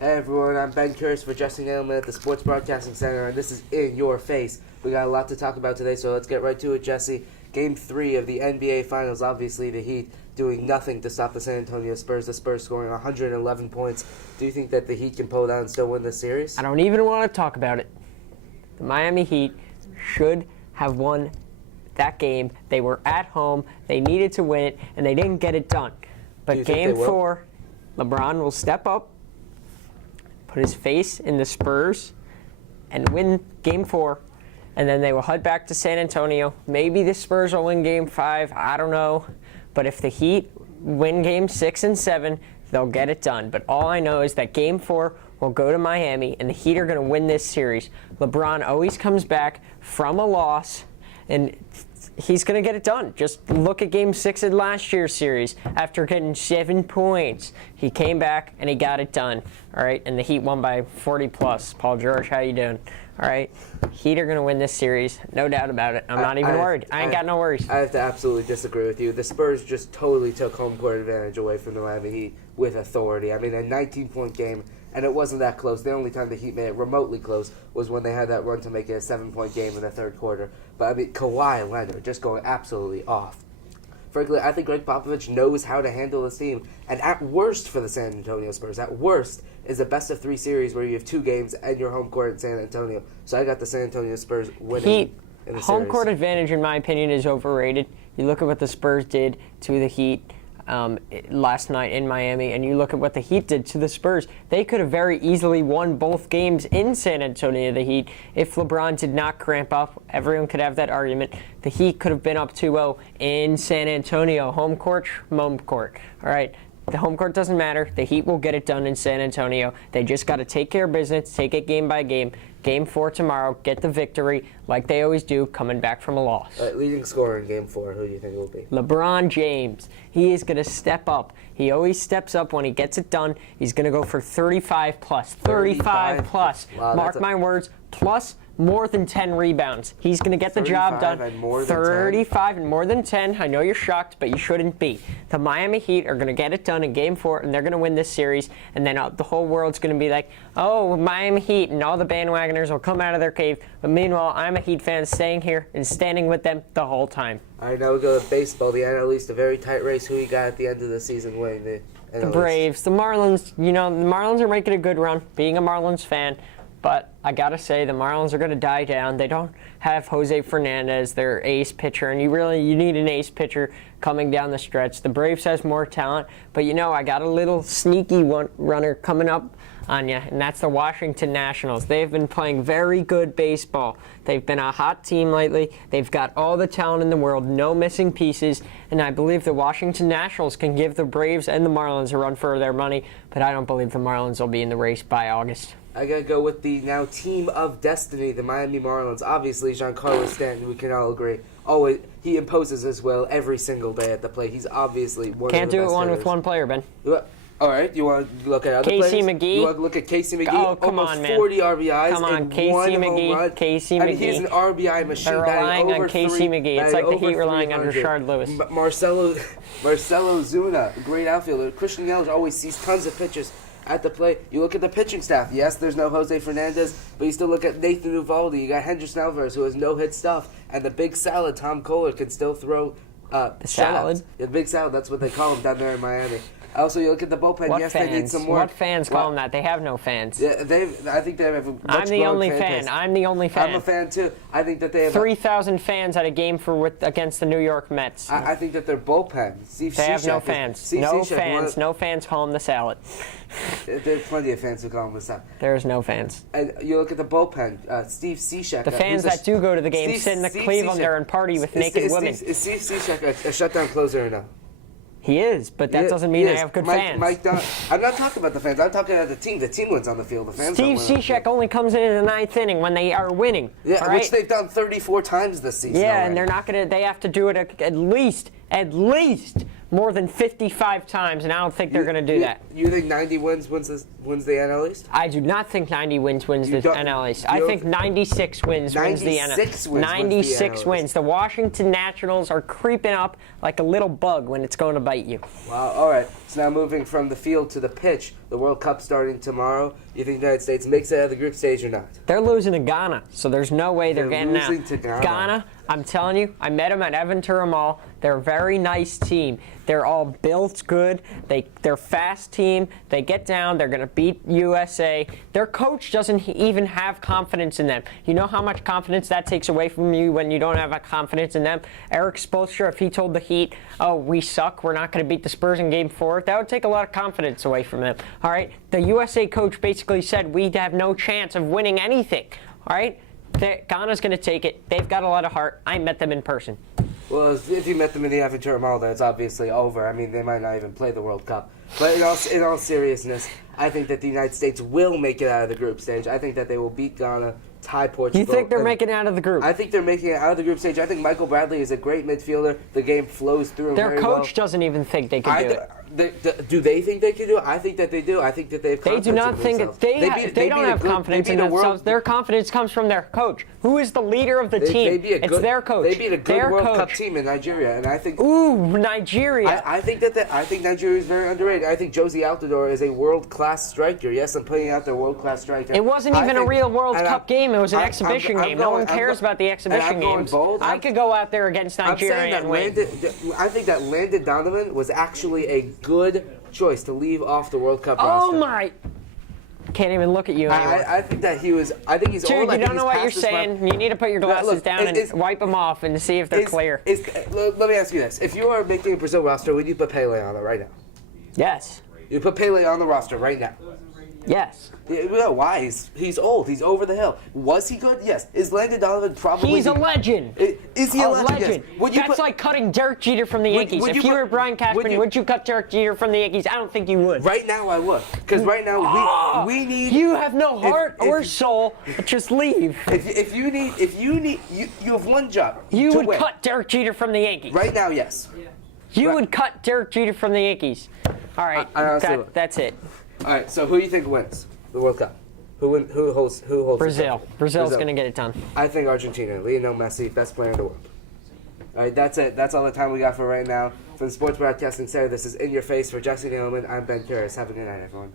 Hey everyone, I'm Ben Curtis for Justin Edelman at the Sports Broadcasting Center, and this is In Your Face. We got a lot to talk about today, so let's get right to it, Jesse. Game 3 of the NBA Finals, obviously the Heat doing nothing to stop the San Antonio Spurs. The Spurs scoring 111 points. Do you think that the Heat can pull it out and still win this series? I don't even want to talk about it. The Miami Heat should have won that game. They were at home, they needed to win it, and they didn't get it done. But Game 4, LeBron will step up, put his face in the Spurs, and win Game 4. And then they will head back to San Antonio. Maybe the Spurs will win Game 5. I don't know. But if the Heat win Game 6 and 7, they'll get it done. But all I know is that Game 4 will go to Miami, and the Heat are going to win this series. LeBron always comes back from a loss, and he's going to get it done. Just look at Game 6 of last year's series. After getting 7 points, he came back and he got it done. All right, and the Heat won by 40+. Paul George, how you doing? All right, Heat are going to win this series, no doubt about it. I'm not even worried. I ain't got no worries. I have to absolutely disagree with you. The Spurs just totally took home court advantage away from the Miami Heat with authority. I mean, a 19-point game, and it wasn't that close. The only time the Heat made it remotely close was when they had that run to make it a 7-point game in the third quarter. But, I mean, Kawhi Leonard just going absolutely off. Frankly, I think Greg Popovich knows how to handle this team. And at worst for the San Antonio Spurs, at worst, is a best-of-3 series where you have 2 games and your home court in San Antonio. So I got the San Antonio Spurs winning Heat, in the home series. court advantage, in my opinion, is overrated. You look at what the Spurs did to the Heat last night in Miami, and you look at what the Heat did to the Spurs. They could have very easily won both games in San Antonio, the Heat, if LeBron did not cramp up. Everyone could have that argument. The Heat could have been up 2-0 in San Antonio. Home court. All right. The home court doesn't matter. The Heat will get it done in San Antonio. They just got to take care of business, take it game by game. Game 4 tomorrow, get the victory like they always do, coming back from a loss. Leading scorer in Game 4, who do you think it will be? LeBron James. He is going to step up. He always steps up when he gets it done. He's going to go for 35+. 35+. Wow, Mark my words, plus more than 10 rebounds. He's going to get the job done. 35 and more than 10. I know you're shocked, but you shouldn't be. The Miami Heat are going to get it done in Game 4, and they're going to win this series. And then the whole world's going to be like, oh, Miami Heat, and all the bandwagoners will come out of their cave. But meanwhile, I'm a Heat fan staying here and standing with them the whole time. All right, now we go to baseball. The NL East, a very tight race. Who you got at the end of the season winning the NL East? Braves. The Marlins, the Marlins are making a good run, being a Marlins fan. But I got to say, the Marlins are going to die down. They don't have Jose Fernandez, their ace pitcher, and you need an ace pitcher coming down the stretch. The Braves has more talent, but I got a little sneaky runner coming up on you, and that's the Washington Nationals. They've been playing very good baseball. They've been a hot team lately. They've got all the talent in the world, no missing pieces, and I believe the Washington Nationals can give the Braves and the Marlins a run for their money, but I don't believe the Marlins will be in the race by August. I got to go with the now team of destiny, the Miami Marlins. Obviously, Giancarlo Stanton, we can all agree. Always, he imposes his will every single day at the plate. He's obviously one of the best Can't do it one hitters. with one player, Ben. All right, you want to look at other players? Casey McGee. You want to look at Casey McGee? Oh, come Almost on, man. 40 RBIs Come on, and Casey one McGee. home run. Casey I mean, McGee. he's an RBI machine. They're relying on Casey McGee. It's like the Heat relying on Rashard Lewis. Marcelo Zuna, great outfielder. Christian Yelich always sees tons of pitches at the plate. You look at the pitching staff. Yes, there's no Jose Fernandez, but you still look at Nathan Eovaldi. You got Hendrys Alvarez, who has no-hit stuff. And the big salad, Tom Kohler, can still throw the salad? The big salad, that's what they call him down there in Miami. Also, you look at the bullpen. What yes, fans? They need some more. What fans call them that? They have no fans. Yeah, I think they have a much I'm the only fan fan. base. I'm the only fan. I'm a fan too. I think that they have 3,000 fans at a game against the New York Mets. I think that their bullpen. They have no fans. No fans call them the salad. There are plenty of fans who call him the salad. There's no fans. And you look at the bullpen. Steve Cishek. The fans that do go to the game sit in the Cleveland there and party with naked women. Is Steve Cishek a shutdown closer or no? He is, but that doesn't mean they have good fans. I'm not talking about the fans. I'm talking about the team. The team wins on the field. The fans Steve Cishek only comes in the 9th inning when they are winning. Yeah, right? Which they've done 34 times this season. Yeah, already. and they're not going to. They have to do it at least more than 55 times, and I don't think they're going to do that. You think 90 wins the NL East? I do not think 90 wins the NL East. I think 96 wins wins the NL East. 96 wins. The Washington Nationals are creeping up like a little bug when it's going to bite you. Wow, all right. So now moving from the field to the pitch, the World Cup starting tomorrow. You think the United States makes it out of the group stage or not? They're losing to Ghana, so there's no way they're getting out. Losing to Ghana. Ghana, I'm telling you, I met them at Aventura Mall. They're a very nice team. They're all built good. They're a fast team. They get down. They're going to beat USA. Their coach doesn't even have confidence in them. You know how much confidence that takes away from you when you don't have a confidence in them? Eric Spoelstra, if he told the Heat, oh, we suck, we're not going to beat the Spurs in Game 4, that would take a lot of confidence away from them. All right? The USA coach basically said we have no chance of winning anything. All right? Ghana's going to take it. They've got a lot of heart. I met them in person. Well, if you met them in the Aventura Mall, then it's obviously over. I mean, they might not even play the World Cup. But in all seriousness, I think that the United States will make it out of the group stage. I think that they will beat Ghana, tie Portugal. You think they're making it out of the group? I think they're making it out of the group stage. I think Michael Bradley is a great midfielder. The game flows through him Their very coach well. doesn't even think they can do it. Do they think they can do it? I think that they do. I think that they have confidence They do not in think themselves. they don't have confidence in themselves. Their confidence comes from their coach, who is the leader of the team. It's their coach. They beat a good World Cup team in Nigeria, and I think. Ooh, Nigeria! I think Nigeria is very underrated. I think Josie Altidore is a world-class striker. Yes, I'm putting out their world-class striker. It wasn't even a real World Cup game. It was an exhibition game. No one cares about the exhibition games. I could go out there against Nigeria and win. I think that Landon Donovan was actually a good choice to leave off the World Cup roster. Oh my! Can't even look at you anymore. I think that he was. I think he's Dude, old. you don't know what you're saying. You need to put your glasses down and wipe them off and see if they're clear. Let me ask you this: if you are making a Brazil roster, would you put Pele on it right now? Yes. You put Pele on the roster right now. Yes. No, why? He's old. He's over the hill. Was he good? Yes. Is Landon Donovan probably? He's a legend. Is he a legend? Yes. That's like cutting Derek Jeter from the Yankees. If you were Brian Cashman, would you cut Derek Jeter from the Yankees? I don't think you would. Right now, I would. Because right now, we need. You have no heart or soul. Just leave. If you have one job. You would cut Derek Jeter from the Yankees. Right now, yes. You would cut Derek Jeter from the Yankees. All right. That's it. All right, so who do you think wins the World Cup? Who holds? Brazil. Brazil's going to get it done. I think Argentina. Lionel Messi, best player in the world. All right, that's it. That's all the time we got for right now. From the Sports Broadcasting Center, this is In Your Face for Jesse Nailman. I'm Ben Curris. Have a good night, everyone.